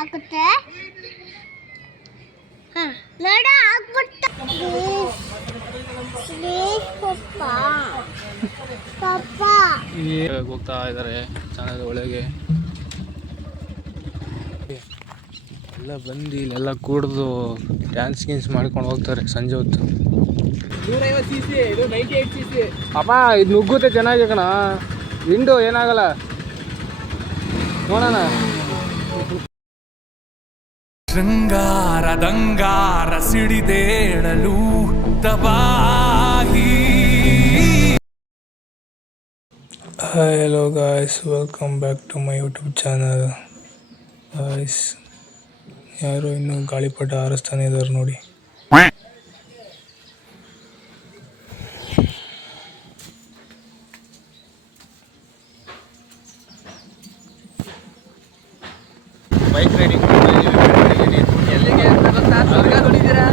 ಆಗುತ್ತೆ. ನೋಡ ಆಗ್ಬಿಟ್ಟ. ಹೋಗ್ತಾ ಇದ್ದಾರೆ ಚೆನ್ನಾಗಿ ಒಳಗೆ ಎಲ್ಲ ಬಂದು ಇಲ್ಲೆಲ್ಲ ಕೂಡ್ದು ಡ್ಯಾನ್ಸ್ ಗೀನ್ಸ್ ಮಾಡ್ಕೊಂಡು ಹೋಗ್ತಾರೆ ಸಂಜೆ ಹೊತ್ತು. 150cc ಇದು 98cc. ಅಪ್ಪ ಇದು ನುಗ್ಗುತ್ತೆ ಚೆನ್ನಾಗಿ ಕಣ, ವಿಂಡೋ ಏನಾಗಲ್ಲ ನೋಡೋಣ. ಶೃಂಗಾರದಂಗಾರ ಸಿಡಿದೇಳಲು ತಬಾಹಿ. Hello guys, welcome back to my YouTube channel. Guys, ಯಾರೋ ಇನ್ನೂ ಗಾಳಿಪಟ ಹಾರಿಸ್ತಾನೆ ಇದ್ದಾರೆ ನೋಡಿ. ಬೈಕ್ ರೈಡಿಂಗ್ ಎಲ್ಲಿಗೆ ಗೊತ್ತಾ? ಸ್ವರ್ಗ ನೋಡಿದ್ದೀರಾ?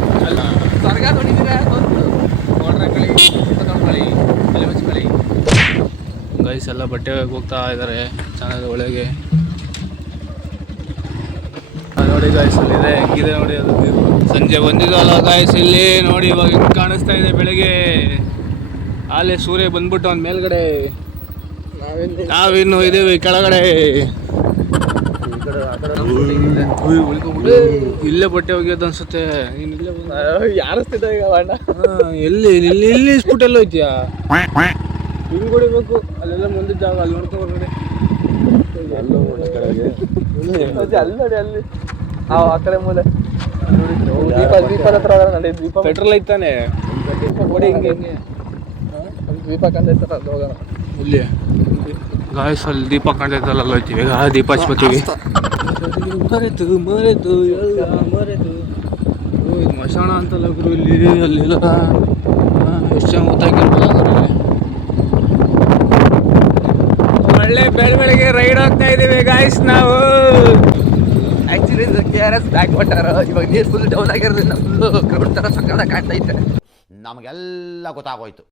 ಸ್ವರ್ಗ ನೋಡಿದ್ದೀರಾ? ನೋಡ್ರಿ ಅಲ್ಲಿ ಮುಚ್ಕೊಳ್ಳಿ. ಗೈಸ್ ಎಲ್ಲ ಬಟ್ಟೆ ಹೋಗ್ತಾ ಇದ್ದಾರೆ ಚೆನ್ನಾಗಿ ಒಳಗೆ. ನೋಡಿ ಗಾಯ್ಸ್ ಅಲ್ಲಿದೆ, ಹೆಂಗಿದೆ ನೋಡಿ ಅದು ಸಂಜೆ ಬಂದಿದ್ದಲ್ಲ ಗಾಯ್ಸ್. ಇಲ್ಲಿ ನೋಡಿ ಇವಾಗ ಹೆಂಗೆ ಕಾಣಿಸ್ತಾ ಇದೆ ಬೆಳಗ್ಗೆ. ಅಲ್ಲೇ ಸೂರ್ಯ ಬಂದ್ಬಿಟ್ಟು ಅವ್ನ ಮೇಲ್ಗಡೆ, ನಾವಿನ್ನು ಇದ್ದೀವಿ ಕೆಳಗಡೆ. ಇಲ್ಲೇ ಬಟ್ಟೆ ಒಗೆಯೋದು ಅನ್ಸುತ್ತೆ. ನೀನು ಇಲ್ಲೇ ಯಾರಿಸ್ತಿದ್ದ ಈಗ ಅಣ್ಣ? ಎಲ್ಲಿ ಇಲ್ಲಿ ಇಲ್ಲಿ ಇಸ್ಬಿಟ್ಟು ಎಲ್ಲ ಹೋಯ್ತೀಯಾ? ಹಿಂಗೆ ಹೊಡಿಬೇಕು. ಅಲ್ಲೆಲ್ಲ ಮುಂದಿದ್ದ ಜಾಗ ಅಲ್ಲಿ ನೋಡ್ಕೊ ಹೊರಗಡೆ. ಅಲ್ಲಿ ನೋಡಿ, ಅಲ್ಲಿ ಆ ಕಡೆ ಮೂಲೆ ದೀಪದ ಹತ್ರ ನಡಿ. ದೀಪ ಪೆಟ್ರೋಲ್ ಐತಾನೆ ಕೊಡಿ, ಹಿಂಗೆ ಹಿಂಗೆ ದೀಪ ಕಂಡೈತಲ್ಲ ಅಲ್ಲಿ ಹೋಗೋಣ. ಇಲ್ಲಿ ಗಾಯ್ಸ್ ಅಲ್ಲಿ ದೀಪ ಕಾಣ್ತೈತಲ್ಲ ಅಲ್ಲಿ ಹೋಯ್ತೀವಿ. ಈಗ ದೀಪ ಹಚ್ಬೇಕೀವಿ. ಮರೆತು ಮರೆತು ಎಲ್ಲ ಮರೆತು. ಇದು ಮಶಾಣ ಅಂತಲ್ಲ ಗುರು ಇಲ್ಲಿ. ಅಲ್ಲೆಲ್ಲ ಎಷ್ಟು ಚೆನ್ನಾಗಿ ಗೊತ್ತಾಗಿರ್ಬೋದು ಅದರಲ್ಲಿ. ಒಳ್ಳೆ ಬೆಳಗ್ಗೆ ರೈಡ್ ಹೋಗ್ತಾ ಇದ್ದೀವಿ ಗಾಯ್ಸ್ ನಾವು. ಆ್ಯಕ್ಚುಲಿ ಇದು KRS ಬ್ಯಾಕ್ ವಾಟರ್. ಇವಾಗ ನೀರು ಫುಲ್ ಡೌನ್ ಆಗಿರೋದ್ರಿಂದ ಫುಲ್ಲು ಗ್ರೌಂಡ್ ಥರ ಸಕ್ಕದ ಕಾಣ್ತೈತೆ. ನಮಗೆಲ್ಲ ಗೊತ್ತಾಗೋಯ್ತು.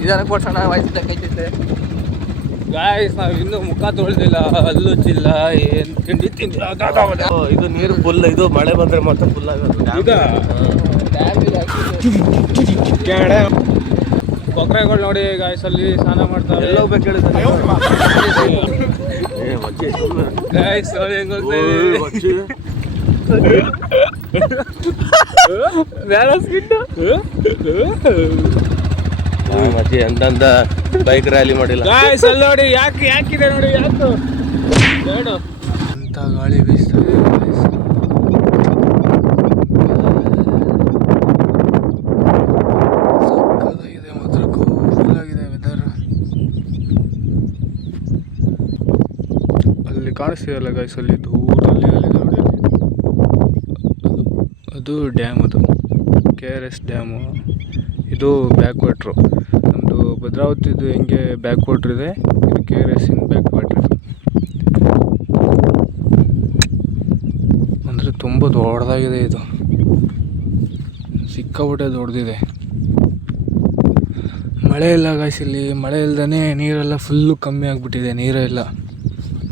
ನಿಧಾನಕ್ಕೆ ಕೊಡ್ಸೋಣ, ವಯಸ್ಸು ಕೈತೈತೆ. ಗಾಯ್ಸ್ ನಾವು ಇನ್ನೂ ಮುಖ ತೊಳೆದಿಲ್ಲ, ಹಲ್ಲುಚ್ಚಿಲ್ಲ, ಏನು ತಿಂಡಿ ತಿಂದಿಲ್ಲ. ಇದು ನೀರು ಫುಲ್, ಇದು ಮಳೆ ಬಂದ್ರೆ ಮಾತ್ರ ಫುಲ್ ಆಗೋದು. ಕೊಕ್ರೆಗಳು ನೋಡಿ ಗಾಯ್ಸ್ ಅಲ್ಲಿ ಸ್ನಾನ ಮಾಡ್ತಾರೆ. ಎಲ್ಲ ಹೋಗ್ಬೇಕು ಹೇಳಿದ್ರೆ ಗಾಯ್ಸ್ ನೋಡಿ ಹೆಂಗ್ ಹೋಗ್ತಾ ಮತ್ತೆ ಎಂತ ಬೈಕ್ ರ್ಯಾಲಿ ಮಾಡಿಲ್ಲ. ಗಾಯ್ಸ್ ಅಲ್ಲಿ ನೋಡಿ ಯಾಕಿದೆ ನೋಡಿ, ಯಾಕೆ ಬೇಡ ಅಂತ ಗಾಳಿ ಬೀಸ್ತಾ ಇದೆ ಗಾಯ್ಸ್. ಸಕ್ಕತ್ತಾಗಿದೆ ಮಾತ್ರ, ಕೂಲ್ ಆಗಿದೆ ವೆದರ್. ಅಲ್ಲಿ ಕಾಣಿಸ್ತಿದಲ್ಲ ಗಾಯ್ಸ್, ಅಲ್ಲಿ ದೂರಲ್ಲಿ ಅಲ್ಲಿ ನೋಡಿ, ಅದು ಡ್ಯಾಮ್, ಅದು KRS ಡ್ಯಾಮು. ಇದು ಬ್ಯಾಕ್ ವಾಟ್ರು. ನಮ್ಮದು ಭದ್ರಾವತಿದು ಹೆಂಗೆ ಬ್ಯಾಕ್ ವಾಟ್ರ್ ಇದೆ, ಇದು KRS ಇನ್ ಬ್ಯಾಕ್ ವಾಟ್ರ್. ಅಂದರೆ ತುಂಬ ದೊಡ್ಡದಾಗಿದೆ ಇದು, ಸಿಕ್ಕಾಪಟ್ಟೆ ದೊಡ್ಡದಿದೆ. ಮಳೆ ಇಲ್ಲ ಗಾಯ್ಸ್ ಇಲ್ಲಿ. ಮಳೆ ಇಲ್ದೇ ನೀರೆಲ್ಲ ಫುಲ್ಲು ಕಮ್ಮಿ ಆಗಿಬಿಟ್ಟಿದೆ, ನೀರೇ ಇಲ್ಲ.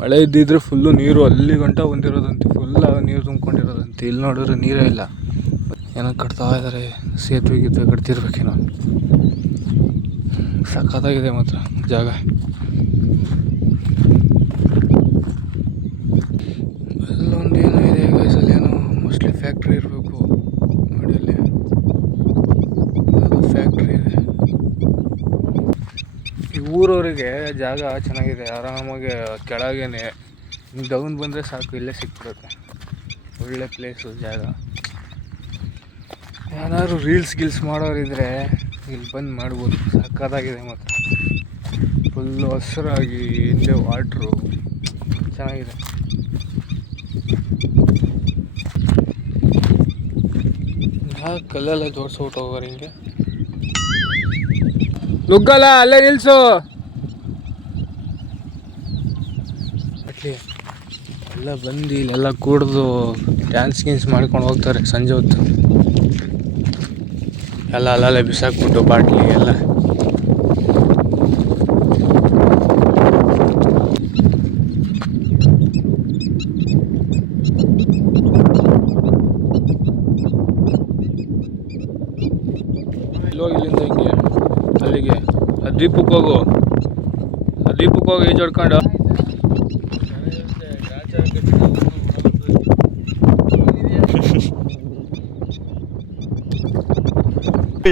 ಮಳೆ ಇದ್ದಿದ್ರೆ ಫುಲ್ಲು ನೀರು ಅಲ್ಲಿ ಗಂಟ ಹೊಂದಿರೋದಂತೆ, ಫುಲ್ ನೀರು ತುಂಬ್ಕೊಂಡಿರೋದಂತೆ. ಇಲ್ಲಿ ನೋಡಿದ್ರೆ ನೀರೇ ಇಲ್ಲ. ಏನೋ ಕಟ್ತಾ ಇದ್ದಾರೆ, ಸೇತುವೆ ಗೀತುವೆ ಕಟ್ತಿರ್ಬೇಕೇನೋ. ಸಖತ್ತಾಗಿದೆ ಮಾತ್ರ ಜಾಗ. ಅಲ್ಲೊಂದು ಏನೋ ಇದೆ ಗಾಯ್ಸಲ್ಲಿ, ಏನೋ ಮೋಸ್ಟ್ಲಿ ಫ್ಯಾಕ್ಟ್ರಿ ಇರಬೇಕು ನೋಡಿ. ಅಲ್ಲಿ ಅದು ಫ್ಯಾಕ್ಟ್ರಿ ಇದೆ. ಈ ಊರವರಿಗೆ ಜಾಗ ಚೆನ್ನಾಗಿದೆ, ಆರಾಮಾಗಿ ಕೆಳಗೇನೆ ಡೌನ್ ಬಂದರೆ ಸಾಕು, ಇಲ್ಲೇ ಸಿಕ್ಬಿಡುತ್ತೆ. ಒಳ್ಳೆ ಪ್ಲೇಸು ಜಾಗ. ಏನಾದ್ರು ರೀಲ್ಸ್ ಮಾಡೋರಿದ್ರೆ ಇಲ್ಲಿ ಬಂದು ಮಾಡ್ಬೋದು. ಸಕ್ಕತ್ತಾಗಿದೆ ಮಾತ್ರ, ಫುಲ್ಲು ಹಸಿರಾಗಿ, ಹಿಂದೆ ವಾಟ್ರು ಚೆನ್ನಾಗಿದೆ. ಯಾಕೆ ಕಲ್ಲೆಲ್ಲ ಜೋಡಿಸ್ಬಿಟ್ಟು ಹೋಗೋರು ಹಿಂಗೆ? ನುಗ್ಗಲ್ಲ, ಅಲ್ಲೇ ನಿಲ್ಸು. ಎಲ್ಲ ಬಂದು ಇಲ್ಲೆಲ್ಲ ಕೂಡ್ದು ಡ್ಯಾನ್ಸ್ ಗೀನ್ಸ್ ಮಾಡ್ಕೊಂಡು ಹೋಗ್ತಾರೆ ಸಂಜೆ ಹೊತ್ತು. ಎಲ್ಲ ಅಲ್ಲಲ್ಲೇ ಬಿಸಾಕ್ಬಿಟ್ಟು ಬಾಟ್ಲಿ ಎಲ್ಲ. ಹೋಗಿ ಇಲ್ಲಿಂದ ಹಿಂಗೆ ಅಲ್ಲಿಗೆ ಆ ದ್ವೀಪಕ್ಕೆ ಹೋಗು, ಆ ದ್ವೀಪಕ್ಕೆ ಹೋಗಿ ಈಜು ಹೊಡ್ಕೊಂಡು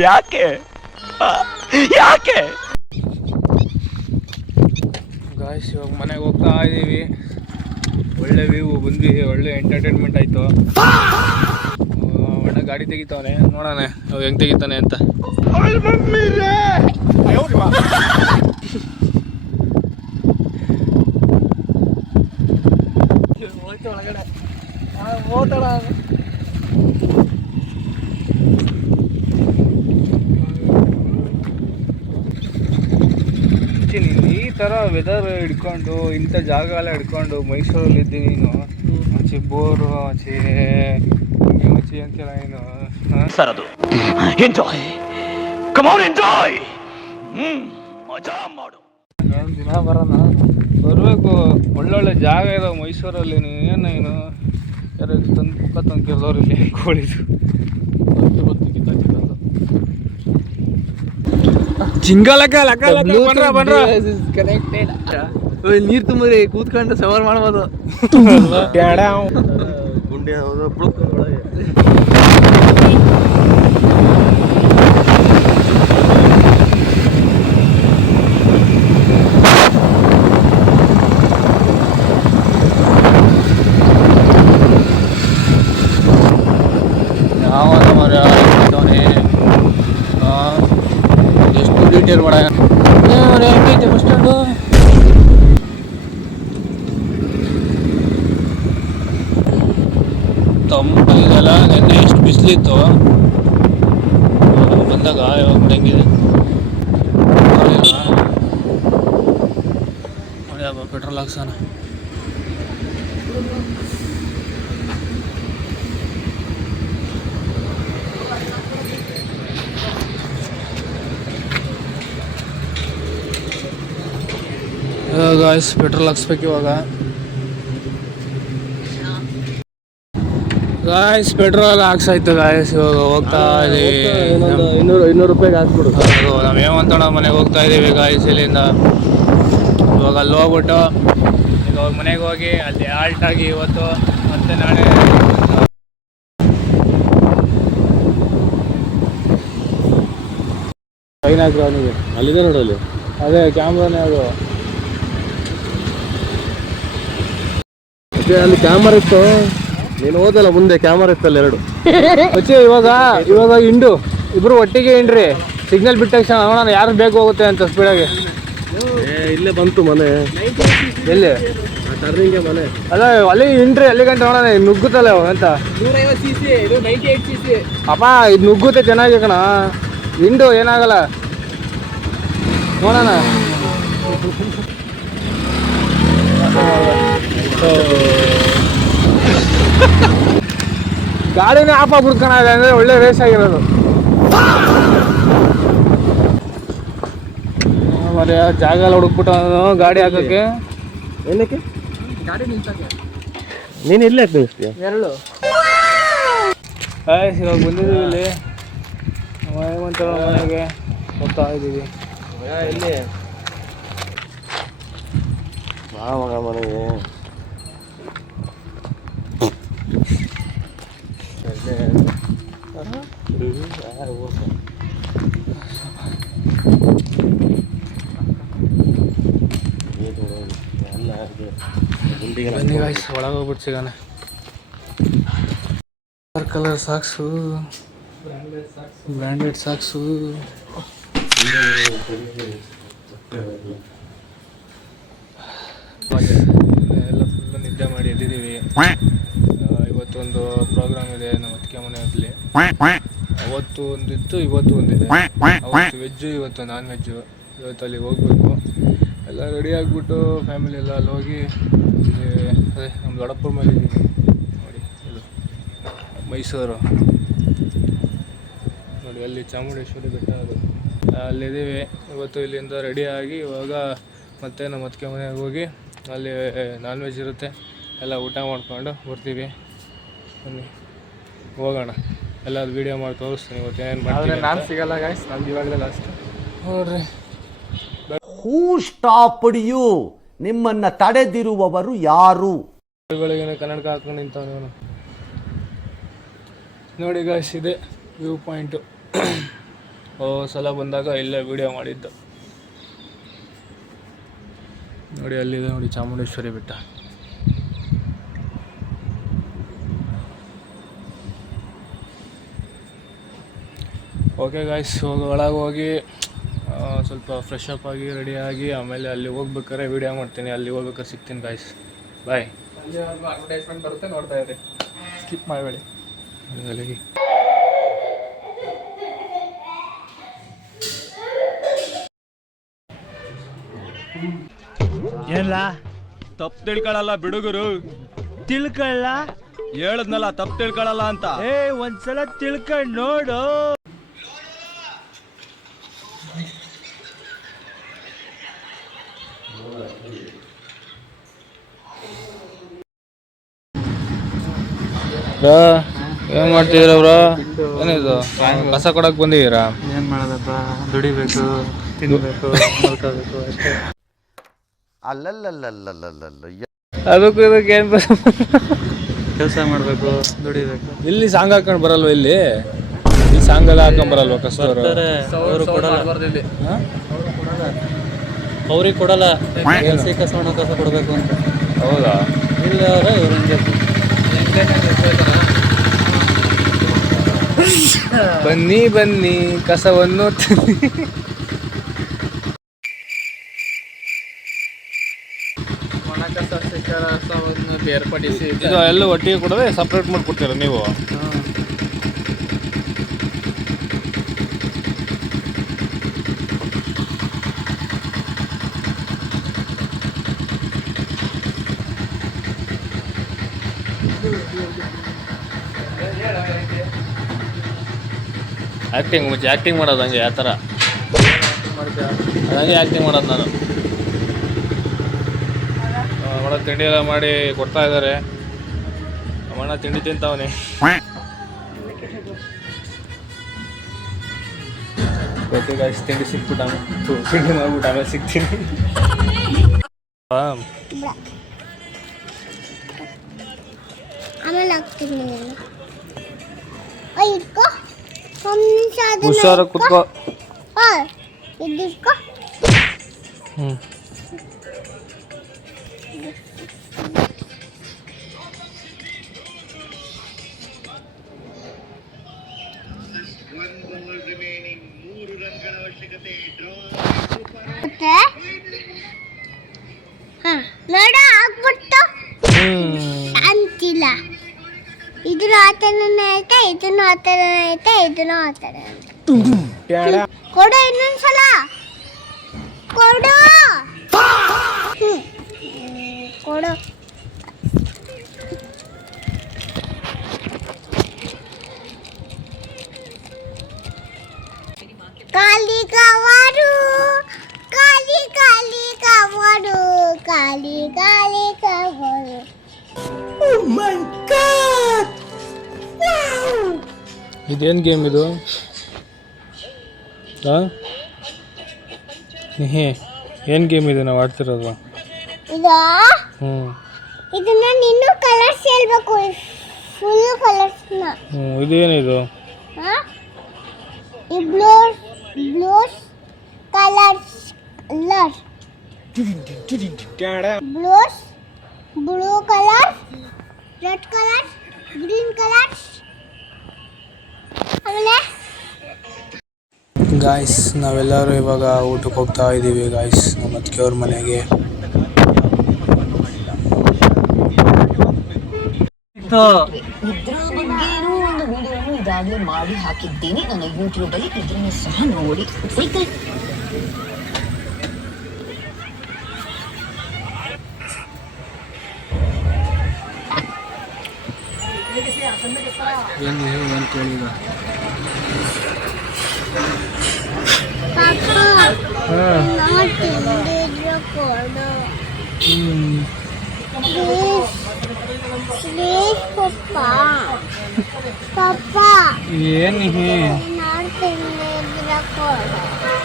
ಯಾಕೆ ಯಾಕೆ ಗಾಯ್ಸ್ ಇವಾಗ ಮನೆಗೆ ಹೋಗ್ತಾ ಇದ್ದೀವಿ. ಒಳ್ಳೆ ವ್ಯೂ ಬಂದ್ವಿ, ಒಳ್ಳೆ ಎಂಟರ್ಟೈನ್ಮೆಂಟ್ ಆಯಿತು. ಅಣ್ಣ ಗಾಡಿ ತೆಗಿತಾವನೆ, ನೋಡೋಣ ಅವ್ ಹೆಂಗೆ ತೆಗಿತಾನೆ ಅಂತ. ನೀನು ಈ ಥರ ವೆದರ್ ಹಿಡ್ಕೊಂಡು ಇಂಥ ಜಾಗ ಎಲ್ಲ ಹಿಡ್ಕೊಂಡು ಮೈಸೂರಲ್ಲಿ ಇದ್ದೀನಿ ನೀನು. ಆಚೆ ಬೋರು ಆಚೆ ಮಚ್ಚಿ ಅಂತೆಲ್ಲ ನೀನು ಸರ್ ಅದು ಎಂಜಾಯ್ ಕಮಾನ್ ಎಂಜಾಯ್ ಮಜಾ ಮಾಡು. ದಿನ ಬರೋಣ ಬರಬೇಕು. ಒಳ್ಳೊಳ್ಳೆ ಜಾಗ ಇದಾವೆ ಮೈಸೂರಲ್ಲಿ. ಏನು ನೀನು ಯಾರು ತಂದು ಪುಕ್ಕ ತಂದು ಕೆಲವ್ರು ಇಲ್ಲಿ ಕೋಳಿದು ಚಿಂಗಲಕ ಲಕ ಕನೆಕ್ಟೆಡ್. ನೀರು ತುಂಬಿದ್ರೆ ಕೂತ್ಕೊಂಡು ಸವಾರ್ ಮಾಡ್ಬೋದು. ಗುಂಡಿ ಒಳಗೆ ಯಾವಾಗ ಮರ ಎಷ್ಟು ಡೀಟೇಲ್ ಮಾಡ ಹೆಂಗೈತೆ ಬಸ್ ಸ್ಟ್ಯಾಂಡು. ತಂಪಾಗಿದೆಲ್ಲ. ನೆನ್ನೆ ಎಷ್ಟು ಬಿಸಿಲಿತ್ತು ಬಂದಾಗ, ಇವಾಗ ಹೆಂಗಿದೆ ಪೆಟ್ರೋಲ್ ಹಾಕ್ಸೋಣ. ಗಾಯ್ಸ್ ಪೆಟ್ರೋಲ್ ಹಾಕ್ಸ್ಬೇಕು ಇವಾಗ. ಗಾಯ್ಸ್ ಪೆಟ್ರೋಲ್ ಹಾಕ್ಸಾಯ್ತು ಗಾಯ್ಸ್. ಇವಾಗ ಹೋಗ್ತಾ ಇದೀವಿ. 200 ರೂಪಾಯಿಗೆ ಹಾಕ್ಬಿಡು. ನಾವು ಹೇಮಂತಣ್ಣ ಮನೆಗೆ ಹೋಗ್ತಾ ಇದ್ದೀವಿ ಗಾಯ್ಸ್ ಇಲ್ಲಿಂದ. ಇವಾಗ ಅಲ್ಲಿ ಹೋಗ್ಬಿಟ್ಟು ಈಗ ಅವ್ರ ಮನೆಗೆ ಹೋಗಿ ಅಲ್ಲಿ ಆಲ್ಟ್ ಆಗಿ ಇವತ್ತು ಮತ್ತೆ ನಾಳೆ ಫೈನ್ ಹಾಕ್ರು ಅವನಿಗೆ. ಅಲ್ಲಿದೆ ನೋಡಲ್ಲಿ, ಅದೇ ಕ್ಯಾಮ್ರಾನೇ ಅದು. ಅಲ್ಲಿ ಕ್ಯಾಮರಾ ಇತ್ತು, ನೀನು ಹೋದಲ್ಲ ಮುಂದೆ ಕ್ಯಾಮರಾ ಇತ್ತಲ್ಲ 2. వచ్చే ಇವಾಗ ಇಂಡು ಇಬ್ರು ಒಟ್ಟಿಗೆ ಇಂಡ್ರಿ. ಸಿಗ್ನಲ್ ಬಿಟ್ಟ ತಕ್ಷಣ ನೋಡೋಣ ಯಾರು ಬೇಕು ಹೋಗುತ್ತೆ ಅಂತ ಸ್ಪೀಡಾಗಿ. ಇಲ್ಲೇ ಬಂತು ಮನೆ. ಎಲ್ಲಿ ಟರ್ನಿಂಗ್ಗೆ ಮನೆ ಅಲ್ಲ, ಅಲ್ಲಿ ಇಂಡ್ರಿ ಅಲ್ಲಿ ಗಂಟೆ ನೋಡೋಣ. ನುಗ್ಗುತ್ತಲ್ಲ ಅಂತ 150cc, ಇದು 98cc. ಅಪ್ಪ ಇದು ನುಗ್ಗುತ್ತೆ ಚೆನ್ನಾಗಿ ಕಣ. ಇಂಡು ಏನಾಗಲ್ಲ ನೋಡೋಣ. ಗಾಡಿನೇ ಆಫ್ ಆಗ್ಬಿಡ್ಕಣ ಅಂದರೆ ಒಳ್ಳೆ ರೇಸ್ ಆಗಿರೋದು. ಮತ್ತೆ ಜಾಗ ಎಲ್ಲ ಹುಡುಕ್ಬಿಟ್ಟು ಗಾಡಿ ಹಾಕೋಕ್ಕೆ. ಏನಕ್ಕೆ ಗಾಡಿ ನಿಲ್ಸಕ್ಕೆ ನೀನು ಇಲ್ಲೇ ಯಾಕೆ ನಿಲ್ಲಿಸ್ತೀಯ? ಎರಡು ಇವಾಗ ಬಂದಿದ್ದೀವಿ ಇಲ್ಲಿ ಹೇಮಂತಣ್ಣ ಮನೆಗೆ ಹೋಗ್ತಾ ಇದ್ದೀವಿ. ಇಲ್ಲಿ ಮಗ ಮನೆಗೆ ಬನ್ನಿ ಗಾಯ್ಸ್ ಒಳಗೆ ಹೋಗ್ಬಿಟ್ಟು ಸಿಗೋಣ. Colour socks, branded socks. ಎಲ್ಲ ಫುಲ್ಲು ನಿದ್ದೆ ಮಾಡಿ ಎದ್ದಿದ್ದೀವಿ. ಇವತ್ತೊಂದು ಪ್ರೋಗ್ರಾಮ್ ಇದೆ ನಮ್ಮ ಅತ್ತಿಗೆ ಮನೆಯಲ್ಲಿ. ಅವತ್ತು ಒಂದಿತ್ತು, ಇವತ್ತು ಒಂದಿದೆ. ಅವತ್ತು ವೆಜ್ಜು, ಇವತ್ತು ನಾನ್ ವೆಜ್ಜು. ಇವತ್ತು ಅಲ್ಲಿಗೆ ಹೋಗ್ಬೇಕು. ಎಲ್ಲ ರೆಡಿ ಆಗಿಬಿಟ್ಟು ಫ್ಯಾಮಿಲಿ ಎಲ್ಲ ಅಲ್ಲಿ ಹೋಗಿ ಅದೇ ನಮ್ಮ ದೊಡ್ಡಪ್ಪರ ಮೇಲೆ ಇದ್ದೀವಿ ನೋಡಿ. ಇದು ಮೈಸೂರು ನೋಡಿ, ಅಲ್ಲಿ ಚಾಮುಂಡೇಶ್ವರಿ ಬೆಟ್ಟ ಅದು ಅಲ್ಲಿದ್ದೀವಿ. ಇವತ್ತು ಇಲ್ಲಿಂದ ರೆಡಿಯಾಗಿ ಇವಾಗ ಮತ್ತೆ ನಮ್ಮ ಅತ್ತಿಗೆ ಮನೆಗೆ ಹೋಗಿ ಅಲ್ಲಿ ನಾನ್ ವೆಜ್ ಇರುತ್ತೆ, ಎಲ್ಲ ಊಟ ಮಾಡ್ಕೊಂಡು ಬರ್ತೀವಿ. ಬನ್ನಿ. ಹೋಗೋಣ. ಎಲ್ಲಾದ್ರು ವೀಡಿಯೋ ಮಾಡಿ ತೋರಿಸ್ತೀನಿ ಇವತ್ತು ಏನೇನು ಆದರೆ ಮಾಡ್ತೀನಿ ನಾನು ಸಿಗಲ್ಲ ಗಾಯ್ಸ್, ನಮ್ದು ಇವಾಗಲೇ ಲಾಸ್ಟ್. ನೋಡ್ರಿ. ಹೂ ಸ್ಟಾಪ್ಡ್ ಯು? ನಿಮ್ಮನ್ನ ತಡೆದಿರುವವರು ಯಾರು? ಬೆಳಗ್ಗೆ ಕನ್ನಡಕ ಹಾಕೊಂಡು ನಿಂತವನು ಇವನು. ನೋಡಿ ಗಾಯ್ಸ್, ಇದೆ ವ್ಯೂ ಪಾಯಿಂಟು. ಸಲ ಬಂದಾಗ ಇಲ್ಲೇ ವೀಡಿಯೋ ಮಾಡಿದ್ದು. ನೋಡಿ ಅಲ್ಲಿದೆ ನೋಡಿ ಚಾಮುಂಡೇಶ್ವರಿ ಬೆಟ್ಟ. ಓಕೆ ಗಾಯ್ಸ್, ಒಳಗೆ ಹೋಗಿ ಸ್ವಲ್ಪ ಫ್ರೆಶ್ ಅಪ್ ಆಗಿ ರೆಡಿಯಾಗಿ ಆಮೇಲೆ ಅಲ್ಲಿ ಹೋಗ್ಬೇಕಾದ್ರೆ ವೀಡಿಯೋ ಮಾಡ್ತೀನಿ. ಅಲ್ಲಿ ಹೋಗ್ಬೇಕಾದ್ರೆ ಸಿಗ್ತೀನಿ ಗಾಯ್ಸ್. ಬಾಯ್. ಅಲ್ಲಿವರೆಗೂ ಅಡ್ವರ್ಟೈಸ್ಮೆಂಟ್ ಬರುತ್ತೆ, ನೋಡ್ತಾ ಇರಿ, ಸ್ಕಿಪ್ ಮಾಡಬೇಡಿ. ಅಲ್ಲಿಗೆ ಏನ್ಲ ತಪ್ಪು ತಿಳ್ಕೊಳಲ್ಲ ಬಿಡುಗರು. ತಿಳ್ಕೊಳ್ಳ ಹೇಳದ್ನಲ್ಲ, ತಪ್ಪು ತಿಳ್ಕೊಳಲ್ಲ ಅಂತ. ಒಂದ್ಸಲ ತಿಳ್ಕೊಂಡ್ ನೋಡು. ಬ್ರೋ ಏನು ಮಾಡ್ತಿದ್ದೀರಾ ಬ್ರೋ? ಏನಿದು ಕಸ ಕೊಡಕ್ಕೆ ಬಂದಿದ್ದೀರಾ? ಏನು ಮಾಡೋದಪ್ಪ, ದುಡಿಬೇಕು, ತಿನ್ನಬೇಕು, ನೋಡ್ಕೋಬೇಕು ಅಷ್ಟೇ. ಅದಕ್ಕೂ ಇದಕ್ಕೆ ಏನು ಕೆಲಸ ಮಾಡಬೇಕು, ದುಡಿಬೇಕು. ಇಲ್ಲಿ ಸಾಂಗ್ ಹಾಕೊಂಡು ಬರಲ್ವ? ಇಲ್ಲಿ ಸಾಂಗ್ ಎಲ್ಲ ಹಾಕೊಂಡ್ ಬರಲ್ವ ಕಸ್ತೂರು? ಅವರು ಕೊಡಲ್ಲ, ಅವ್ರಿಗೆ ಕೊಡಲ್ಲ. ಕಸ ಕೊಡಬೇಕು ಅಂತ. ಹೌದಾ? ಇಲ್ಲ ಇವ್ರು ಹಿಂಗೆ ಬನ್ನಿ ಬನ್ನಿ ಕಸವನ್ನು ಒಣ ಕಸ ಸಿಕ್ಕ ರಸವನ್ನು ಬೇರ್ಪಡಿಸಿ ಇದು ಎಲ್ಲ ಒಟ್ಟಿಗೆ ಕೊಡೋದೇ ಸಪ್ರೇಟ್ ಮಾಡಿ ಕೊಡ್ತೀರಾ ನೀವು? ಆ್ಯಕ್ಟಿಂಗ್ ಮುಂಚೆ ಆ್ಯಕ್ಟಿಂಗ್ ಮಾಡೋದು ಹಂಗೆ ಯಾವ ಥರ ಹಂಗೆ ಆ್ಯಕ್ಟಿಂಗ್ ಮಾಡೋದು ನಾನು. ಅಣ್ಣ ತಿಂಡಿ ಎಲ್ಲ ಮಾಡಿ ಕೊಡ್ತಾ ಇದ್ದಾರೆ. ಅಣ್ಣ ತಿಂಡಿ ತಿಂತಾವನೆ. ಗೊತ್ತಿಲ್ಲ ಅಷ್ಟು ತಿಂಡಿ ಸಿಕ್ಬಿಟ್ಟು ತಿಂಡಿ ಮಾಡ್ಬಿಟ್ಟು ಆಮೇಲೆ ಸಿಗ್ತೀನಿ. ಆಮೇಲೆ ಹಾಕ್ತೀನಿ. ಇಟ್ಕೋ, ಹುಷಾರ ಕುತ್ಕೋ. ಇದಿಟ್ಕೋ. ಹ್ಞೂ ನೋಡ ಆಗ್ಬಿಟ್ಟು ಅಂತಿಲ್ಲ. ಇದನ್ನು ಆ ಥರನೇ ಐತೆ, ಇದನ್ನು ಆ ಥರನೇ ಐತೆ, ಇದನ್ನು ಆ ಥರ ಕೊಡು. ಇನ್ನೊಂದ್ಸಲ ಕೊಡು. ಕೊಡು. ಕಾಲಿ ಕವರು, ಕಾಲಿ ಕಾಲಿ ಕವರು, ಕಾಲಿ ಕಾಲಿ ಕವರು. ಇದೇನು ಗೇಮ್ ಇದು? ಹಾಂ, ಏನು ಗೇಮ್ ಇದೆ ನಾವು ಆಡ್ತಿರೋದು? ಇದಾ? ಇದನ್ನ ನೀನು ಕಲರ್ಸ್ ಹೇಳ್ಬೇಕು, ಫುಲ್ ಕಲರ್ಸ್ನ. ಇದೇನಿದು? ಈ blouse colours, blouse, blue colours, red colours, green colours. ಆಮೇಲೆ ಗಾಯ್ಸ್ ನಾವೆಲ್ಲರೂ ಇವಾಗ ಊಟಕ್ಕೆ ಹೋಗ್ತಾ ಇದ್ದೀವಿ ಗಾಯ್ಸ್, ನಮ್ಮ ಅತ್ತಿಗೆಯವ್ರ ಮನೆಗೆ. ಇದ್ರ ಬಗ್ಗೆನೂ ಒಂದು ವಿಡಿಯೋನು ಇದಾಗಲೇ ಮಾಡಿ ಹಾಕಿದ್ದೀನಿ ನನ್ನ ಯೂಟ್ಯೂಬ್ ಅಲ್ಲಿ, ಇದನ್ನು ಸಹ ನೋಡಿ. ಪ್ಲೀಸ್ ಪಪ್ಪ, ಅಪ್ಪ ಏನು ಮಾಡ್ತೀನಿ ಇದ್ರ ಕೊಡು.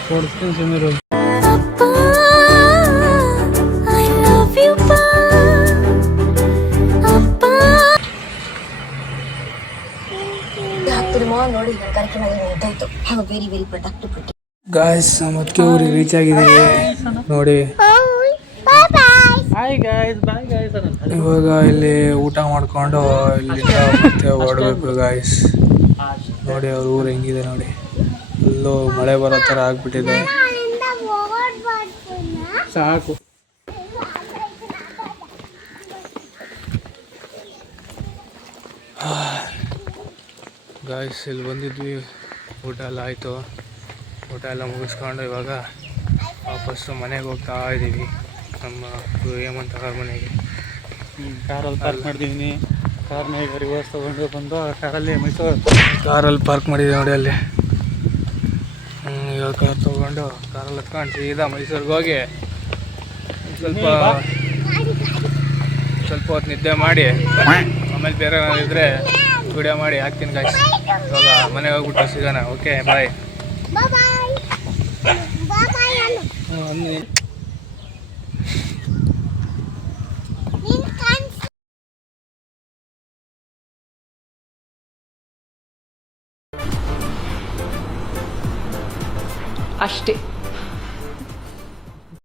ಕೊಡ್ತೀನಿ ಸಮೀರು. ಹಾಕ್ತಿರುವ ನೋಡಿ ನನ್ನ ಕಾರ್ಯಕ್ರಮ ಮುಗ್ದೋಯ್ತು. Have a very very productive guys ಮತ್ತೆ ಊರಿಗೆ ರೀಚ್ ಆಗಿದ್ದೀವಿ ನೋಡಿ. Bye bye. Hi guys, bye guys. ಇವಾಗ ಇಲ್ಲಿ ಊಟ ಮಾಡ್ಕೊಂಡು ಇಲ್ಲಿಂದ ಮತ್ತೆ ಹೊರಡಬೇಕು ಗಾಯ್ಸ್. ನೋಡಿ ಅವ್ರ ಊರು ಹೆಂಗಿದೆ ನೋಡಿ, ಫುಲ್ಲು ಮಳೆ ಬರೋ ಥರ ಆಗ್ಬಿಟ್ಟಿದೆ. ಅಲ್ಲಿಂದ ಹೋಗ್ಬಾರ್ದು. ಸಾಕು. ಗಾಯ್ಸ್ ಇಲ್ಲಿ ಬಂದಿದ್ವಿ, ಊಟ ಎಲ್ಲ ಆಯಿತು. ಊಟ ಎಲ್ಲ ಮುಗಿಸ್ಕೊಂಡು ಇವಾಗ ವಾಪಸ್ಸು ಮನೆಗೆ ಹೋಗ್ತಾ ಇದ್ದೀವಿ, ನಮ್ಮ ಹೇಮಂತ್ ಅವ್ರ ಮನೆಗೆ. ಕಾರಲ್ಲಿ ಪಾರ್ಕ್ ಮಾಡಿದ್ದೀವಿ. ಕಾರ್ನ ಈಗ ರಿವರ್ಸ್ ತೊಗೊಂಡು ಬಂದು ಕಾರಲ್ಲಿ ಮೈಸೂರು ಕಾರಲ್ಲಿ ಪಾರ್ಕ್ ಮಾಡಿದ್ದೀವಿ ನೋಡಿ ಅಲ್ಲಿ. ಇವಾಗ ಕಾರ್ ತೊಗೊಂಡು ಕಾರಲ್ಲಿ ಹತ್ಕೊಂಡು ಸೀದಾ ಮೈಸೂರಿಗೆ ಹೋಗಿ ಸ್ವಲ್ಪ ಹೊತ್ತು ನಿದ್ದೆ ಮಾಡಿ ಆಮೇಲೆ ಬೇರೆ ಇದ್ದರೆ ವಿಡಿಯೋ ಮಾಡಿ ಹಾಕ್ತೀನಿ ಗಾಯ್ಸ್. ಇವಾಗ ಮನೆಗೆ ಹೋಗ್ಬಿಟ್ಟು ಸಿಗೋಣ. Okay bye. ಬಾಯ್ ಬಾಯ್. ಬಾಯ್ ಬಾಯ್ ಅನ್ನು. ನೀನ್ ಕಾಣಿಸ್. ಅಷ್ಟೇ.